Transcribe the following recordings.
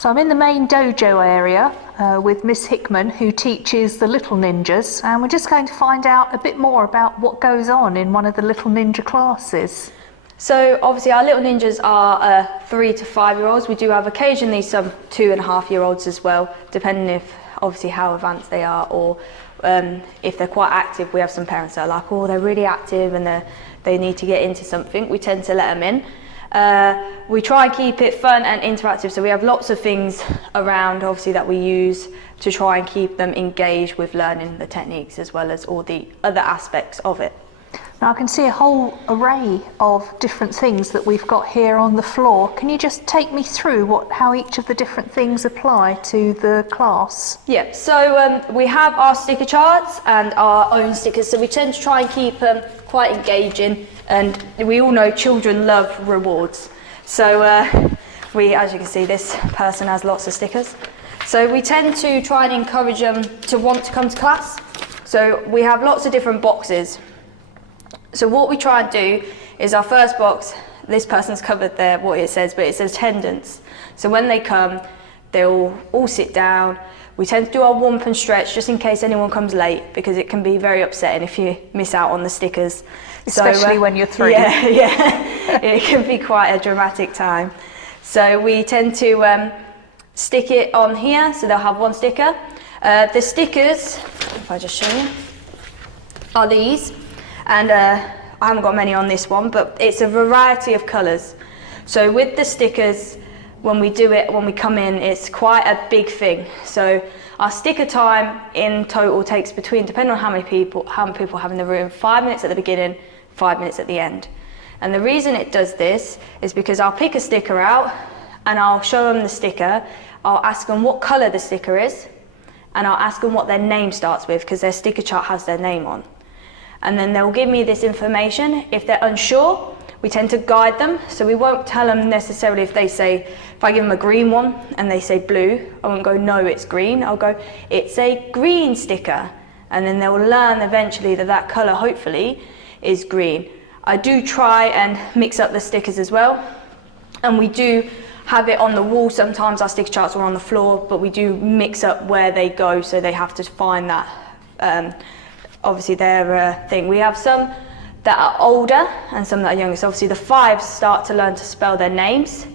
So I'm in the main dojo area with Miss Hickman, who teaches the little ninjas, and we're just going to find out a bit more about what goes on in one of the little ninja classes. So obviously our little ninjas are 3 to 5 year olds. We do have occasionally some 2.5-year-olds as well, depending if obviously how advanced they are, or if they're quite active. We have some parents that are like, oh, they're really active and they need to get into something. We tend to let them in. We try and keep it fun and interactive, so we have lots of things around obviously that we use to try and keep them engaged with learning the techniques as well as all the other aspects of it. Now I can see a whole array of different things that we've got here on the floor. Can you just take me through how each of the different things apply to the class? Yeah, so we have our sticker charts and our own stickers, so we tend to try and keep them quite engaging, and we all know children love rewards. So as you can see, this person has lots of stickers. So we tend to try and encourage them to want to come to class. So we have lots of different boxes. So what we try and do is our first box, this person's covered there what it says, but it says attendance. So when they come, they'll all sit down. We tend to do our warm up and stretch just in case anyone comes late, because it can be very upsetting if you miss out on the stickers. Especially when you're 3. Yeah, it can be quite a dramatic time. So we tend to stick it on here, so they'll have one sticker. The stickers, if I just show you, are these. And I haven't got many on this one, but it's a variety of colours. So with the stickers, when we do it, when we come in, it's quite a big thing. So our sticker time in total takes between, depending on how many people have in the room, 5 minutes at the beginning, 5 minutes at the end. And the reason it does this is because I'll pick a sticker out and I'll show them the sticker. I'll ask them what colour the sticker is, and I'll ask them what their name starts with, because their sticker chart has their name on. And then they'll give me this information. If they're unsure, we tend to guide them. So we won't tell them necessarily if I give them a green one and they say blue, I won't go, no, it's green. I'll go, it's a green sticker. And then they'll learn eventually that colour, hopefully, is green. I do try and mix up the stickers as well. And we do have it on the wall. Sometimes our sticker charts are on the floor, but we do mix up where they go, so they have to find that obviously their thing. We have some that are older and some that are younger. So obviously the 5s start to learn to spell their names.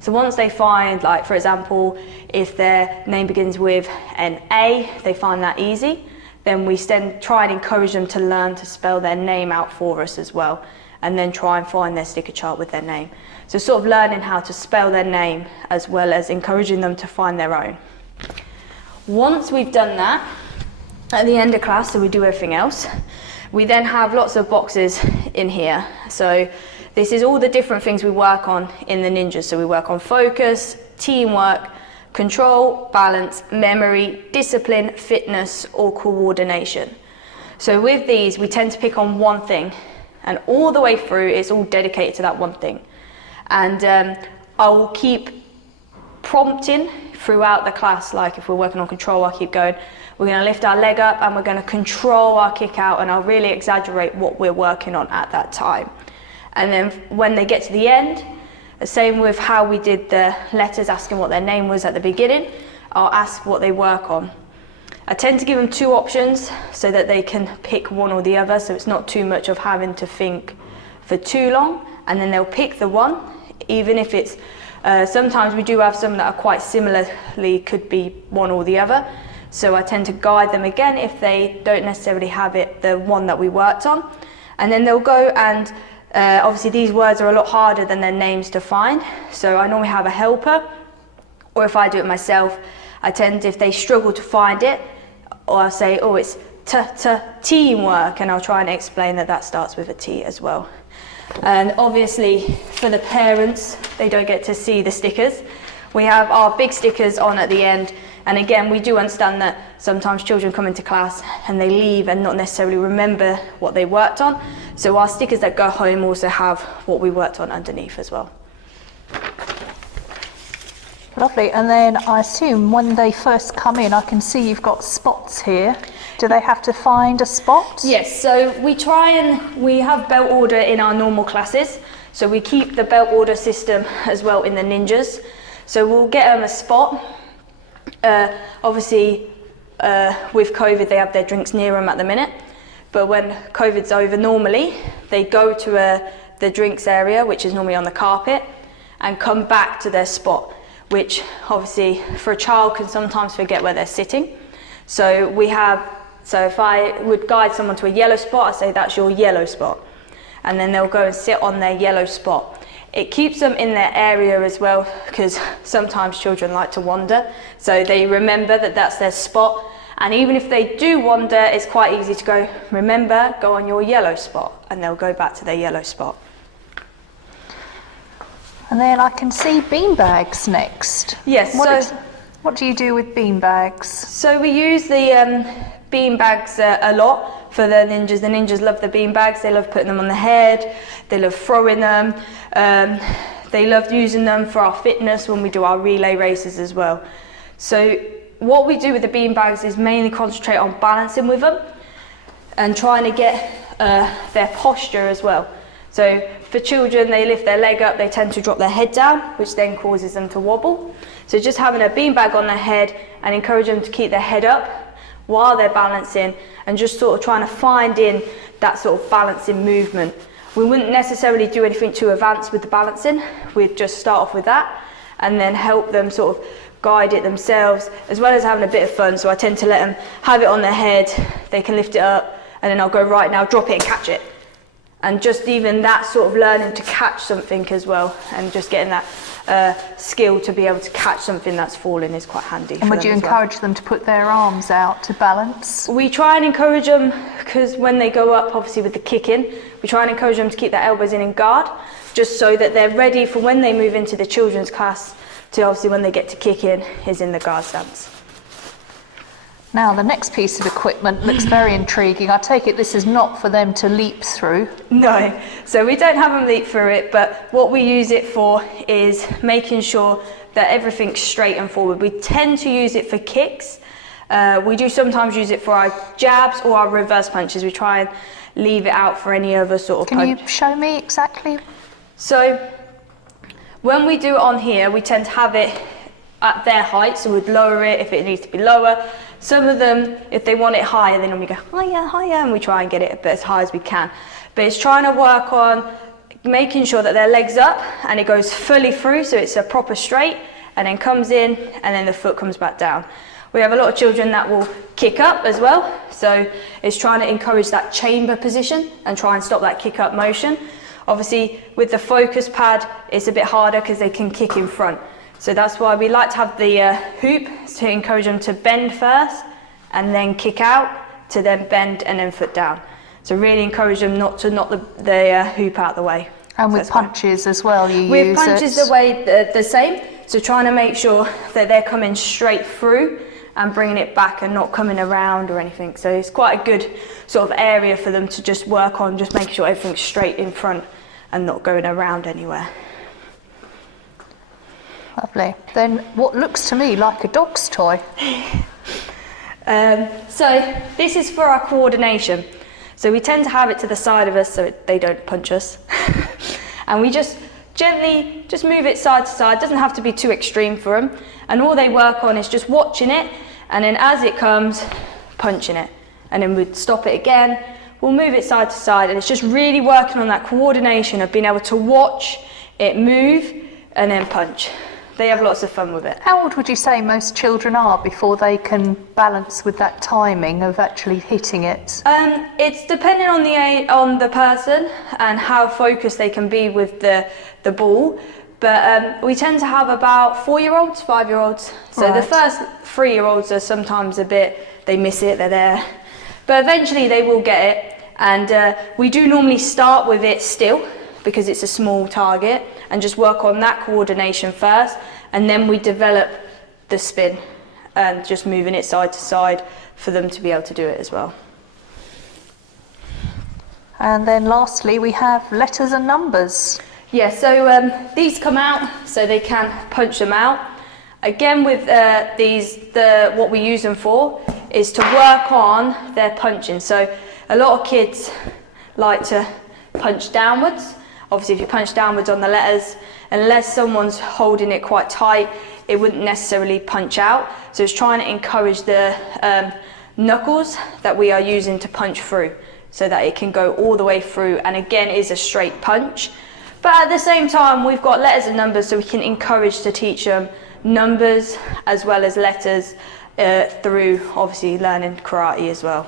So once they find, like for example, if their name begins with an A, they find that easy, then we try and encourage them to learn to spell their name out for us as well, and then try and find their sticker chart with their name. So sort of learning how to spell their name as well as encouraging them to find their own. Once we've done that, at the end of class, so we do everything else, we then have lots of boxes in here. So this is all the different things we work on in the ninjas. So we work on focus, teamwork, control, balance, memory, discipline, fitness, or coordination. So with these, we tend to pick on one thing, and all the way through it's all dedicated to that one thing. And I will keep prompting throughout the class, like if we're working on control, I'll keep going, we're going to lift our leg up and we're going to control our kick out, and I'll really exaggerate what we're working on at that time. And then when they get to the end, the same with how we did the letters, asking what their name was at the beginning, I'll ask what they work on. I tend to give them 2 options so that they can pick one or the other, so it's not too much of having to think for too long, and then they'll pick the one, even if it's sometimes we do have some that are quite similarly, could be one or the other. So I tend to guide them again if they don't necessarily have it, the one that we worked on. And then they'll go and obviously these words are a lot harder than their names to find. So I normally have a helper, or if I do it myself, I tend, if they struggle to find it, or I'll say, oh, it's teamwork, and I'll try and explain that starts with a T as well. And obviously for the parents, they don't get to see the stickers. We have our big stickers on at the end, and again we do understand that sometimes children come into class and they leave and not necessarily remember what they worked on. So our stickers that go home also have what we worked on underneath as well. Lovely. And then I assume when they first come in, I can see you've got spots here. Do they have to find a spot? Yes, so we have belt order in our normal classes, so we keep the belt order system as well in the ninjas. So we'll get them a spot. Obviously, with COVID, they have their drinks near them at the minute. But when COVID's over, normally they go to the drinks area, which is normally on the carpet, and come back to their spot, which obviously for a child can sometimes forget where they're sitting. So if I would guide someone to a yellow spot, I say that's your yellow spot. And then they'll go and sit on their yellow spot. It keeps them in their area as well, because sometimes children like to wander. So they remember that that's their spot. And even if they do wander, it's quite easy to go, remember, go on your yellow spot. And they'll go back to their yellow spot. And then I can see beanbags next. Yes. What do you do with beanbags? So we use the beanbags a lot for the ninjas. The ninjas love the beanbags. They love putting them on the head. They love throwing them. They love using them for our fitness when we do our relay races as well. So what we do with the beanbags is mainly concentrate on balancing with them and trying to get their posture as well. So for children, they lift their leg up, they tend to drop their head down, which then causes them to wobble. So just having a beanbag on their head and encourage them to keep their head up while they're balancing, and just sort of trying to find in that sort of balancing movement. We wouldn't necessarily do anything too advanced with the balancing. We'd just start off with that and then help them sort of guide it themselves, as well as having a bit of fun. So I tend to let them have it on their head, they can lift it up, and then I'll go, right, now drop it and catch it. And just even that sort of learning to catch something as well, and just getting that skill to be able to catch something that's falling is quite handy. And would you encourage them to put their arms out to balance? We try and encourage them, because when they go up, obviously with the kicking, we try and encourage them to keep their elbows in guard, just so that they're ready for when they move into the children's class, to obviously when they get to kicking is in the guard stance. Now the next piece of equipment looks very intriguing. I take it this is not for them to leap through? No, so we don't have them leap through it, but what we use it for is making sure that everything's straight and forward. We tend to use it for kicks. We do sometimes use it for our jabs or our reverse punches. We try and leave it out for any other sort of punch. Can you show me exactly? So when we do it on here, we tend to have it at their height, so we'd lower it if it needs to be lower. Some of them, if they want it higher, they normally go higher, higher, and we try and get it a bit as high as we can. But it's trying to work on making sure that their leg's up and it goes fully through, so it's a proper straight, and then comes in, and then the foot comes back down. We have a lot of children that will kick up as well, so it's trying to encourage that chamber position and try and stop that kick up motion. Obviously, with the focus pad, it's a bit harder because they can kick in front. So that's why we like to have the hoop to encourage them to bend first and then kick out, to then bend and then foot down. So really encourage them not to knock the hoop out the way. And with punches as well, you use it? With punches the same. So trying to make sure that they're coming straight through and bringing it back and not coming around or anything. So it's quite a good sort of area for them to just work on, just making sure everything's straight in front and not going around anywhere. Lovely. Then what looks to me like a dog's toy? So this is for our coordination. So we tend to have it to the side of us so they don't punch us. And we just gently just move it side to side. It doesn't have to be too extreme for them. And all they work on is just watching it, and then as it comes, punching it. And then we'd stop it again. We'll move it side to side, and it's just really working on that coordination of being able to watch it move and then punch. They have lots of fun with it. How old would you say most children are before they can balance with that timing of actually hitting it? It's depending on the person and how focused they can be with the ball. But we tend to have about 4-year-olds, 5-year-olds. So Right. The first 3-year-olds are sometimes a bit, they miss it, they're there. But eventually they will get it. And we do normally start with it still, because it's a small target, and just work on that coordination first, and then we develop the spin and just moving it side to side for them to be able to do it as well. And then lastly, we have letters and numbers. Yeah, so these come out so they can punch them out. Again, with what we use them for is to work on their punching. So a lot of kids like to punch downwards. Obviously, if you punch downwards on the letters, unless someone's holding it quite tight, it wouldn't necessarily punch out. So it's trying to encourage the knuckles that we are using to punch through, so that it can go all the way through, and again is a straight punch. But at the same time, we've got letters and numbers, so we can encourage to teach them numbers as well as letters through obviously learning karate as well.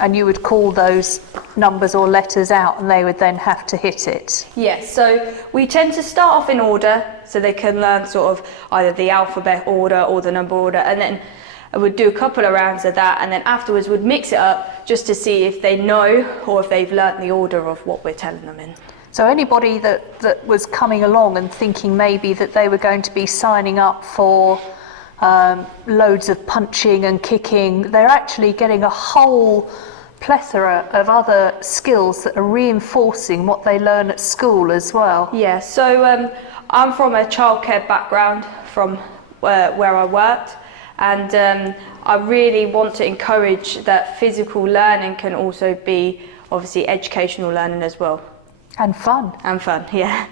And you would call those numbers or letters out and they would then have to hit it? Yes, so we tend to start off in order, so they can learn sort of either the alphabet order or the number order, and then we'd do a couple of rounds of that, and then afterwards we'd mix it up just to see if they know or if they've learnt the order of what we're telling them in. So anybody that was coming along and thinking maybe that they were going to be signing up for loads of punching and kicking, they're actually getting a whole plethora of other skills that are reinforcing what they learn at school as well. Yeah, so I'm from a childcare background from where I worked, and I really want to encourage that physical learning can also be obviously educational learning as well. And fun. And fun, yeah.